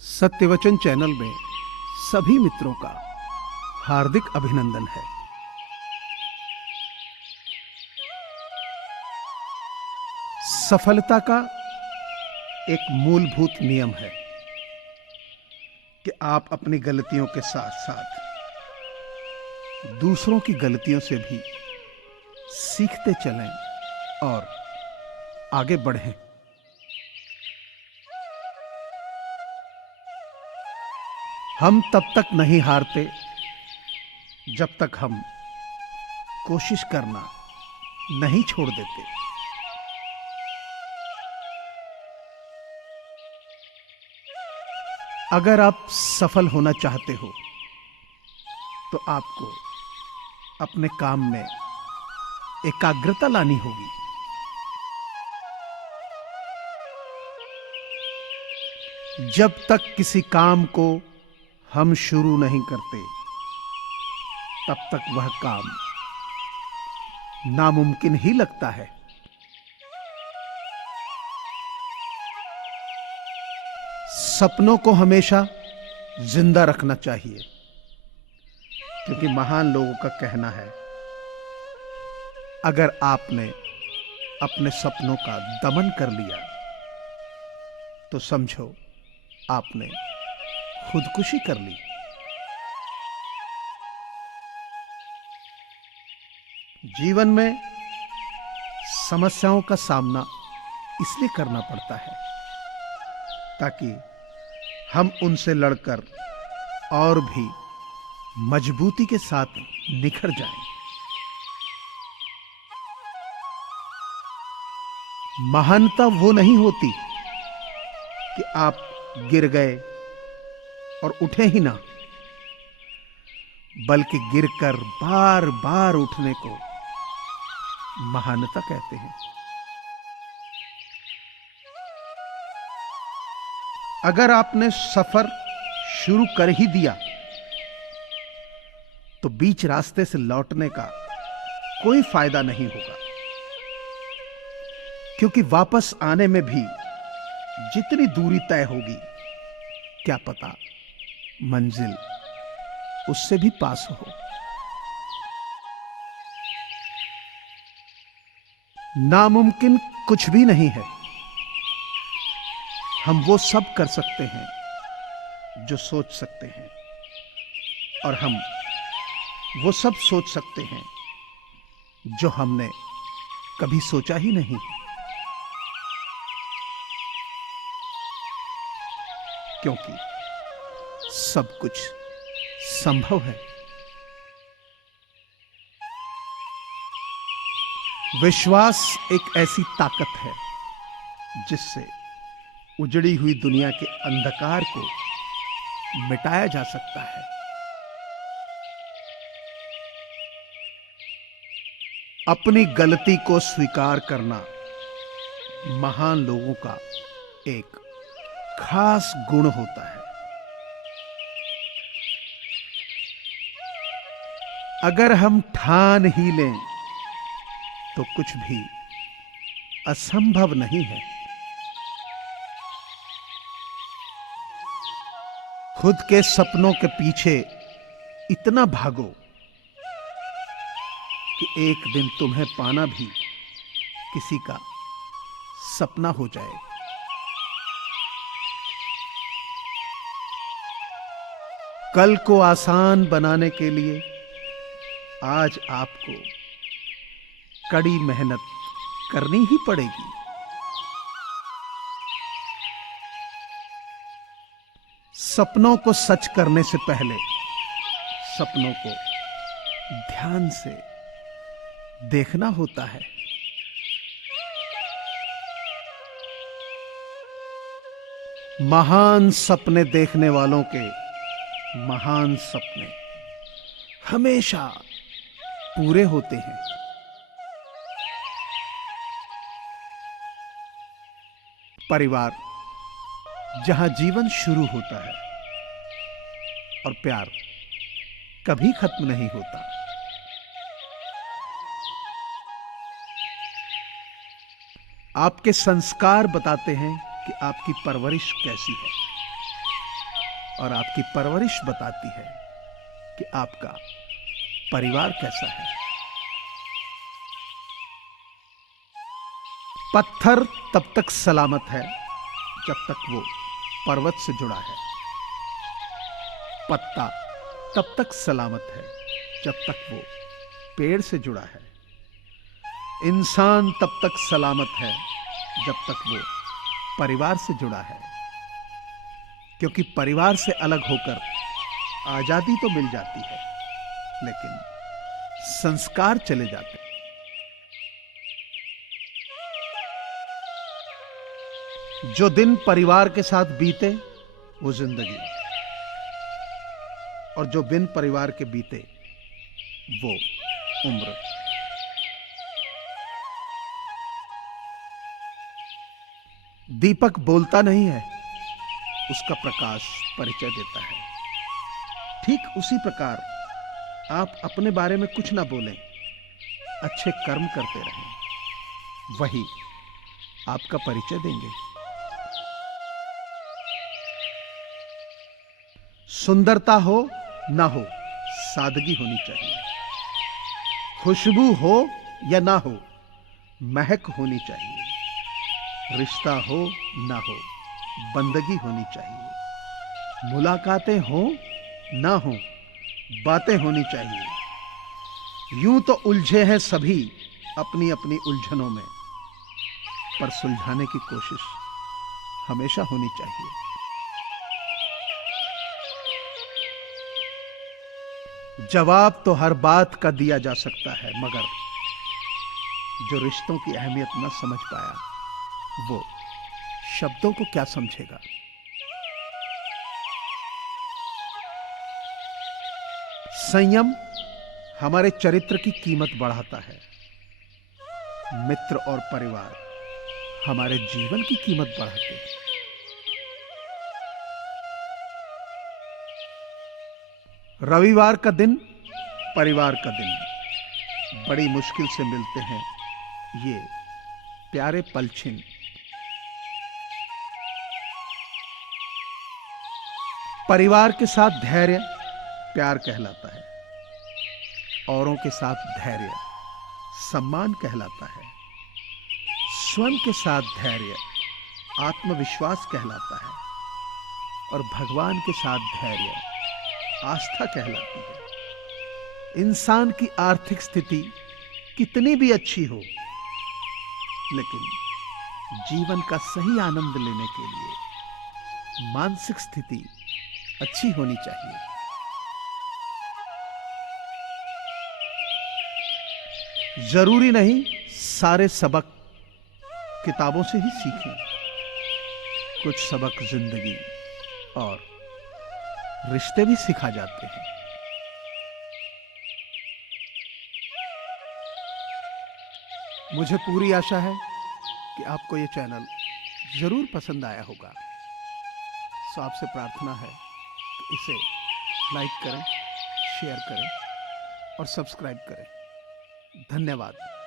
सत्यवचन channel में सभी मित्रों का हार्दिक अभिनंदन है। सफलता का एक मूलभूत नियम है कि आप अपनी गलतियों के साथ साथ दूसरों की गलतियों से भी सीखते चलें और आगे बढ़ें। हम तब तक नहीं हारते जब तक हम कोशिश करना नहीं छोड़ देते। अगर आप सफल होना चाहते हो तो आपको अपने काम में एकाग्रता लानी होगी। जब तक किसी काम को हम शुरू नहीं करते तब तक वह काम नामुमकिन ही लगता है। सपनों को हमेशा जिंदा रखना चाहिए, क्योंकि महान लोगों का कहना है, अगर आपने अपने सपनों का दमन कर लिया तो समझो आपने खुदकुशी कर ली। जीवन में समस्याओं का सामना इसलिए करना पड़ता है ताकि हम उनसे लड़कर और भी मजबूती के साथ निखर जाएं। महानता वो नहीं होती कि आप गिर गए और उठे ही ना, बल्कि गिरकर बार बार उठने को महानता कहते हैं। अगर आपने सफर शुरू कर ही दिया तो बीच रास्ते से लौटने का कोई फायदा नहीं होगा, क्योंकि वापस आने में भी जितनी दूरी तय होगी, क्या पता मंजिल उससे भी पास हो। नामुमकिन कुछ भी नहीं है। हम वो सब कर सकते हैं जो सोच सकते हैं, और हम वो सब सोच सकते हैं जो हमने कभी सोचा ही नहीं। क्योंकि सब कुछ संभव है। विश्वास एक ऐसी ताकत है जिससे उजड़ी हुई दुनिया के अंधकार को मिटाया जा सकता है। अपनी गलती को स्वीकार करना महान लोगों का एक खास गुण होता है। अगर हम ठान ही लें तो कुछ भी असंभव नहीं है। खुद के सपनों के पीछे इतना भागो कि एक दिन तुम्हें पाना भी किसी का सपना हो जाए। कल को आसान बनाने के लिए आज आपको कड़ी मेहनत करनी ही पड़ेगी। सपनों को सच करने से पहले सपनों को ध्यान से देखना होता है। महान सपने देखने वालों के महान सपने हमेशा पूरे होते हैं। परिवार जहां जीवन शुरू होता है और प्यार कभी खत्म नहीं होता। आपके संस्कार बताते हैं कि आपकी परवरिश कैसी है। और आपकी परवरिश बताती है कि आपका परिवार कैसा है। पत्थर तब तक सलामत है जब तक वो पर्वत से जुड़ा है। पत्ता तब तक सलामत है जब तक वो पेड़ से जुड़ा है। इंसान तब तक सलामत है जब तक वो परिवार से जुड़ा है, क्योंकि परिवार से अलग होकर आजादी तो मिल जाती है, लेकिन संस्कार चले जाते हैं। जो दिन परिवार के साथ बीते वो जिंदगी, और जो बिन परिवार के बीते वो उम्र। दीपक बोलता नहीं है, उसका प्रकाश परिचय देता है। ठीक उसी प्रकार आप अपने बारे में कुछ ना बोलें, अच्छे कर्म करते रहें, वही आपका परिचय देंगे। सुंदरता हो ना हो, सादगी होनी चाहिए। खुशबू हो या ना हो, महक होनी चाहिए। रिश्ता हो ना हो, बंदगी होनी चाहिए। मुलाकातें हो ना हो, बातें होनी चाहिए। यूं तो उलझे हैं सभी अपनी अपनी उलझनों में, पर सुलझाने की कोशिश हमेशा होनी चाहिए। जवाब तो हर बात का दिया जा सकता है, मगर जो रिश्तों की अहमियत न समझ पाया वो शब्दों को क्या समझेगा। संयम हमारे चरित्र की कीमत बढ़ाता है। मित्र और परिवार हमारे जीवन की कीमत बढ़ाते हैं। रविवार का दिन, परिवार का दिन, बड़ी मुश्किल से मिलते हैं ये प्यारे पल छिन। परिवार के साथ धैर्य प्यार कहलाता है, औरों के साथ धैर्य सम्मान कहलाता है, स्वयं के साथ धैर्य आत्मविश्वास कहलाता है, और भगवान के साथ धैर्य आस्था कहलाती है। इंसान की आर्थिक स्थिति कितनी भी अच्छी हो, लेकिन जीवन का सही आनंद लेने के लिए मानसिक स्थिति अच्छी होनी चाहिए। जरूरी नहीं सारे सबक किताबों से ही सीखें, कुछ सबक जिंदगी और रिश्ते भी सिखा जाते हैं। मुझे पूरी आशा है कि आपको ये चैनल जरूर पसंद आया होगा। सो आपसे प्रार्थना है कि इसे लाइक करें, शेयर करें और सब्सक्राइब करें। धन्यवाद।